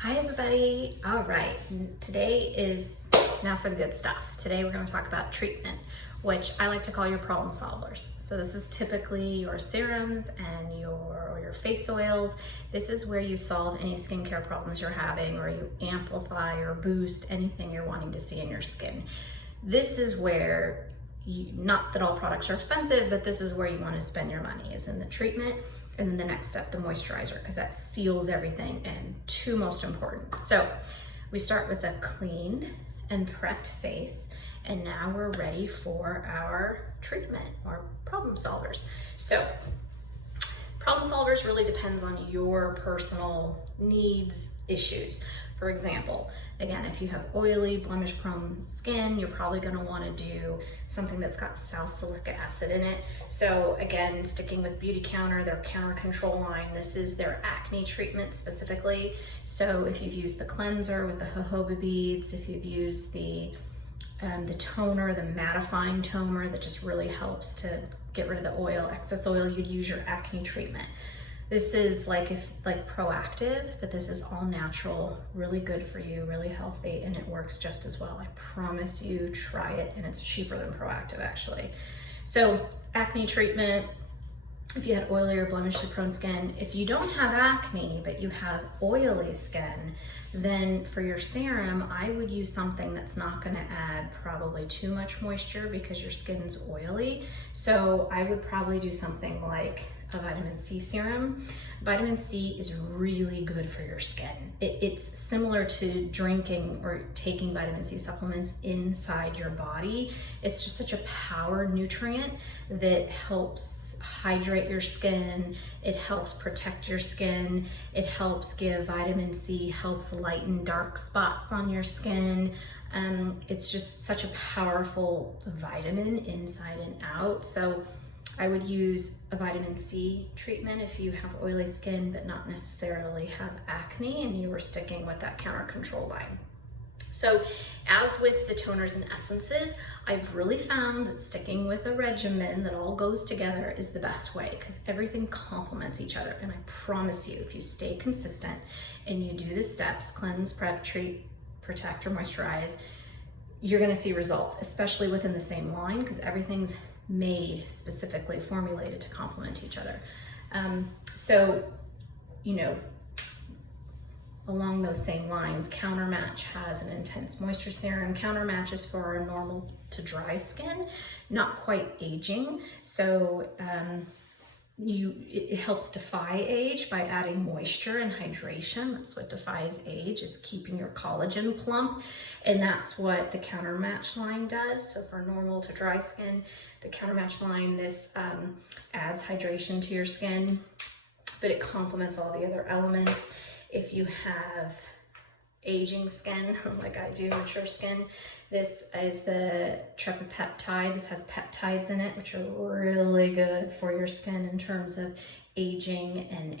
Hi everybody. All right, today is now for the good stuff. Today we're going to talk about treatment, which I like to call your problem solvers. So this is typically your serums and your face oils. This is where you solve any skincare problems you're having, or you amplify or boost anything you're wanting to see in your skin. This is where not that all products are expensive, but this is where you want to spend your money, is in the treatment. And then the next step, the moisturizer, because that seals everything in. Two most important. So we start with a clean and prepped face, and now we're ready for our treatment, our problem solvers. So problem solvers really depends on your personal needs, issues. For example, again, if you have oily, blemish-prone skin, you're probably going to want to do something that's got salicylic acid in it. So again, sticking with Beauty Counter, their Counter Control line, this is their acne treatment specifically. So if you've used the cleanser with the jojoba beads, if you've used the toner, the mattifying toner that just really helps to get rid of the oil, excess oil, you'd use your acne treatment. This is like proactive, but this is all natural, really good for you, really healthy, and it works just as well. I promise you, try it, and it's cheaper than proactive actually. So acne treatment, if you had oily or blemishly prone skin, if you don't have acne, but you have oily skin, then for your serum, I would use something that's not gonna add probably too much moisture because your skin's oily. So I would probably do something like a vitamin C serum. Vitamin C is really good for your skin. It's similar to drinking or taking vitamin C supplements inside your body. It's just such a power nutrient that helps hydrate your skin. It helps protect your skin. It helps give vitamin C, helps lighten dark spots on your skin. It's just such a powerful vitamin inside and out. So I would use a vitamin C treatment if you have oily skin but not necessarily have acne and you were sticking with that Counter Control line. So as with the toners and essences, I've really found that sticking with a regimen that all goes together is the best way, because everything complements each other. And I promise you, if you stay consistent and you do the steps, cleanse, prep, treat, protect, or moisturize, you're gonna see results, especially within the same line, because everything's made specifically formulated to complement each other. So, along those same lines, Countermatch has an intense moisture serum. Countermatch is for our normal to dry skin, not quite aging. So it helps defy age by adding moisture and hydration. That's what defies age, is keeping your collagen plump. And that's what the Countermatch line does. So for normal to dry skin, the Countermatch line, this adds hydration to your skin, but it complements all the other elements. If you have aging skin, like I do, mature skin, this is the Trepapeptide. This has peptides in it, which are really good for your skin in terms of aging and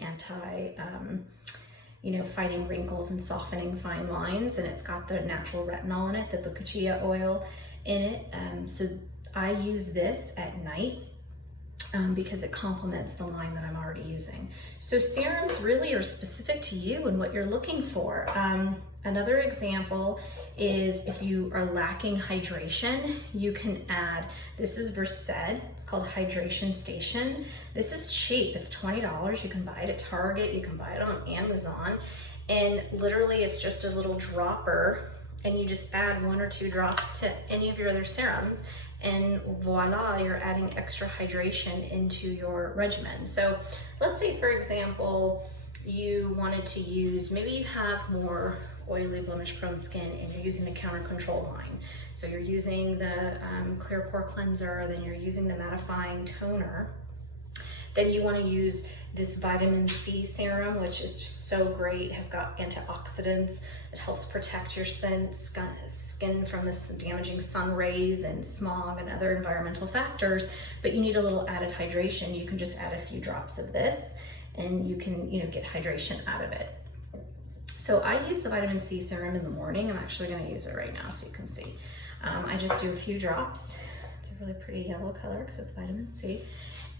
fighting wrinkles and softening fine lines. And it's got the natural retinol in it, the Bucachia oil in it. So I use this at night because it complements the line that I'm already using. So serums really are specific to you and what you're looking for. Another example is if you are lacking hydration, you can add, this is Versed, it's called Hydration Station. This is cheap, it's $20. You can buy it at Target, you can buy it on Amazon, and literally it's just a little dropper, and you just add 1 or 2 drops to any of your other serums, and voila, you're adding extra hydration into your regimen. So let's say, for example, you wanted to use, maybe you have more oily, blemish-prone skin and you're using the Counter Control line. So you're using the Clear Pore Cleanser, then you're using the mattifying toner. Then you want to use this vitamin C serum, which is just so great. It has got antioxidants. It helps protect your skin from this damaging sun rays and smog and other environmental factors, but you need a little added hydration. You can just add a few drops of this and you can get hydration out of it. So I use the vitamin C serum in the morning. I'm actually going to use it right now so you can see. I just do a few drops. It's a really pretty yellow color because it's vitamin C.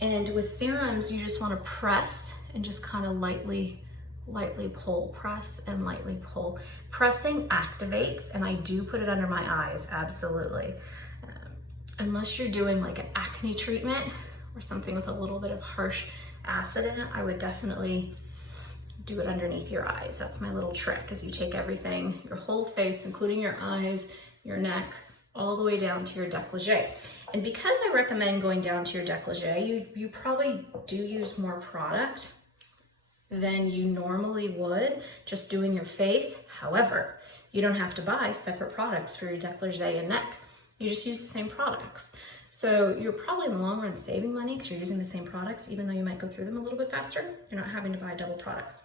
And with serums, you just want to press and just kind of lightly lightly pull, press and lightly pull. Pressing activates, and I do put it under my eyes, absolutely. Unless you're doing like an acne treatment or something with a little bit of harsh acid in it, I would definitely do it underneath your eyes. That's my little trick, is you take everything, your whole face, including your eyes, your neck, all the way down to your décolleté. And because I recommend going down to your décolleté, you probably do use more product than you normally would just doing your face. However, you don't have to buy separate products for your décolleté and neck. You just use the same products. So you're probably in the long run saving money because you're using the same products, even though you might go through them a little bit faster. You're not having to buy double products.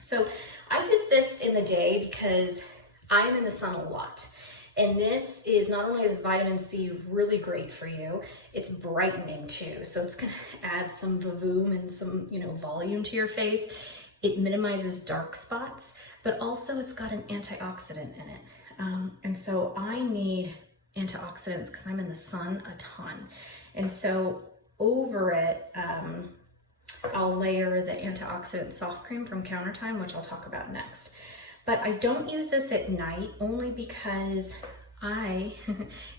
So I use this in the day because I'm in the sun a lot. And this is not only is vitamin C really great for you, it's brightening too. So it's gonna add some vavoom and some, volume to your face. It minimizes dark spots, but also it's got an antioxidant in it. And so I need antioxidants because I'm in the sun a ton. And so over it, I'll layer the antioxidant soft cream from Counter Time, which I'll talk about next. But I don't use this at night only because I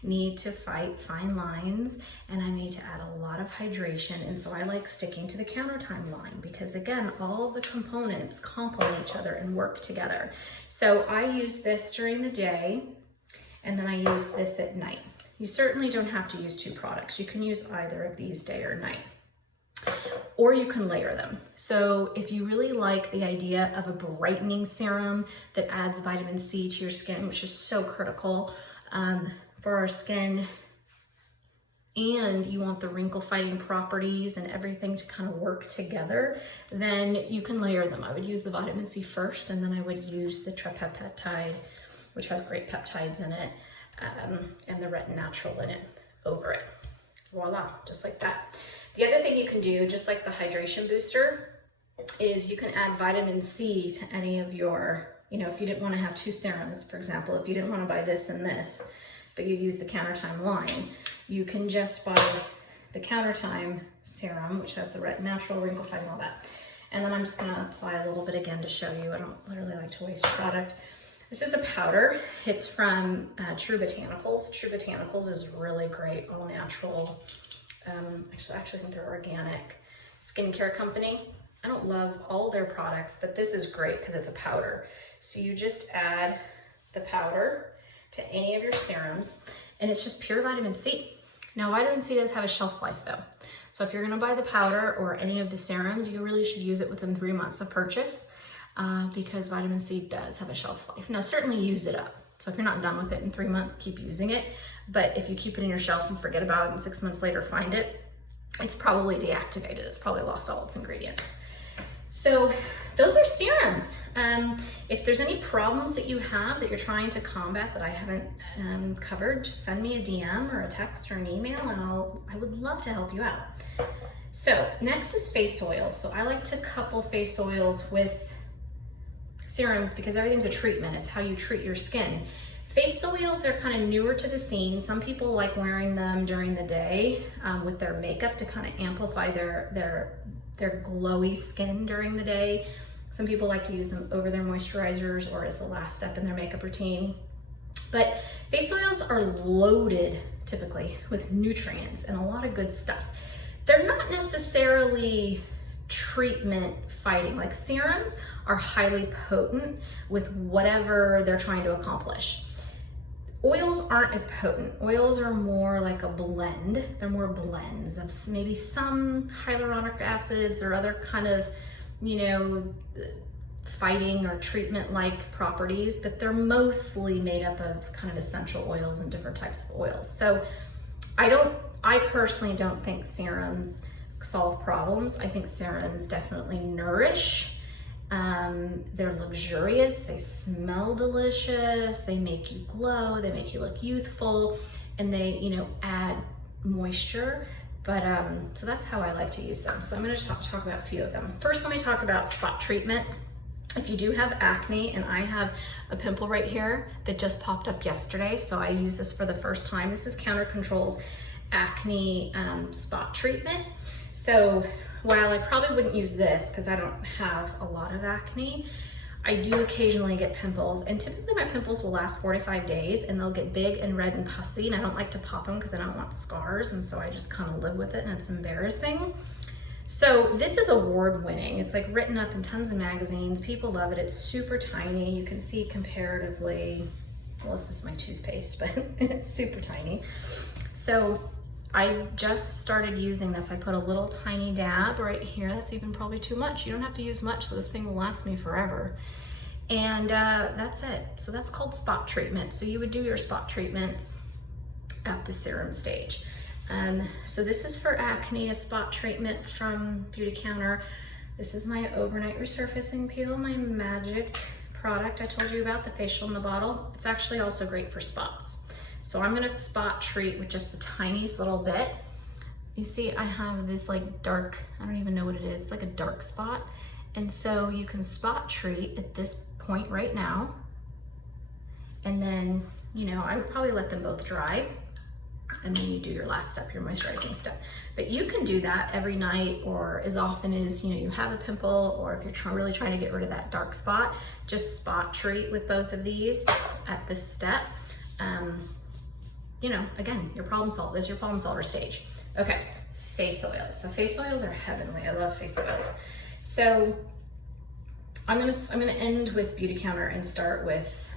need to fight fine lines and I need to add a lot of hydration. And so I like sticking to the Counter Time line because, again, all the components complement each other and work together. So I use this during the day, and then I use this at night. You certainly don't have to use two products. You can use either of these day or night, or you can layer them. So if you really like the idea of a brightening serum that adds vitamin C to your skin, which is so critical for our skin, and you want the wrinkle fighting properties and everything to kind of work together, then you can layer them. I would use the vitamin C first, and then I would use the tripeptide, which has great peptides in it, and the retin natural in it over it. Voila, just like that. The other thing you can do, just like the hydration booster, is you can add vitamin C to any of your, if you didn't want to have two serums, for example, if you didn't want to buy this and this, but you use the Counter Time line, you can just buy the Counter Time serum, which has the retin natural, wrinkle fighting, all that. And then I'm just going to apply a little bit again to show you. I don't literally like to waste product. This is a powder. It's from True Botanicals. True Botanicals is really great, all natural. Actually, I think they're organic skincare company. I don't love all their products, but this is great because it's a powder. So you just add the powder to any of your serums, and it's just pure vitamin C. Now, vitamin C does have a shelf life though. So if you're gonna buy the powder or any of the serums, you really should use it within 3 months of purchase because vitamin C does have a shelf life. Now, certainly use it up. So if you're not done with it in 3 months, keep using it. But if you keep it in your shelf and forget about it and 6 months later find it, it's probably deactivated. It's probably lost all its ingredients. So those are serums. If there's any problems that you have that you're trying to combat that I haven't covered, just send me a DM or a text or an email, and I would love to help you out. So next is face oils. So I like to couple face oils with serums because everything's a treatment. It's how you treat your skin. Face oils are kind of newer to the scene. Some people like wearing them during the day with their makeup to kind of amplify their glowy skin during the day. Some people like to use them over their moisturizers or as the last step in their makeup routine. But face oils are loaded typically with nutrients and a lot of good stuff. They're not necessarily treatment fighting. Like serums are highly potent with whatever they're trying to accomplish. Oils aren't as potent. Oils are more like a blend. They're more blends of maybe some hyaluronic acids or other kind of, fighting or treatment-like properties, but they're mostly made up of kind of essential oils and different types of oils. So I personally don't think serums solve problems. I think serums definitely nourish. They're luxurious, they smell delicious, they make you glow, they make you look youthful, and they, add moisture. But so that's how I like to use them. So I'm going to talk about a few of them. First, let me talk about spot treatment. If you do have acne, and I have a pimple right here that just popped up yesterday, so I use this for the first time. This is Counter Control's acne spot treatment. So while I probably wouldn't use this because I don't have a lot of acne, I do occasionally get pimples, and typically my pimples will last 4 to 5 days and they'll get big and red and pussy, and I don't like to pop them because I don't want scars, and so I just kind of live with it and it's embarrassing. So this is award winning. It's like written up in tons of magazines. People love it. It's super tiny. You can see comparatively, well, this is my toothpaste, but it's super tiny. So I just started using this. I put a little tiny dab right here. That's even probably too much. You don't have to use much, so this thing will last me forever. And that's it. So that's called spot treatment. So you would do your spot treatments at the serum stage. So this is for acne, a spot treatment from Beautycounter. This is my overnight resurfacing peel, my magic product I told you about, the facial in the bottle. It's actually also great for spots. So I'm gonna spot treat with just the tiniest little bit. You see, I have this like dark, I don't even know what it is. It's like a dark spot. And so you can spot treat at this point right now. And then, you know, I would probably let them both dry. And then you do your last step, your moisturizing step. But you can do that every night or as often as, you know, you have a pimple, or if you're really trying to get rid of that dark spot, just spot treat with both of these at this step. You know, again, your problem solve is your problem solver stage. Okay, face oils. So face oils are heavenly. I love face oils. So I'm gonna end with Beautycounter and start with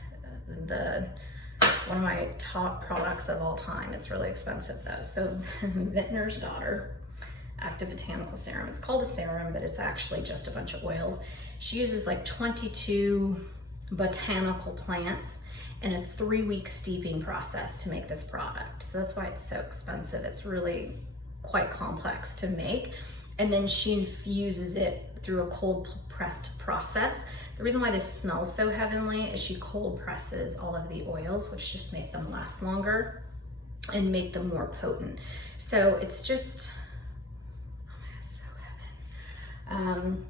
one of my top products of all time. It's really expensive though. So Vintner's Daughter Active Botanical Serum. It's called a serum, but it's actually just a bunch of oils. She uses like 22 botanical plants and a 3-week steeping process to make this product. So that's why it's so expensive. It's really quite complex to make. And then she infuses it through a cold pressed process. The reason why this smells so heavenly is she cold presses all of the oils, which just make them last longer and make them more potent. So it's just, oh my God, it's so heaven.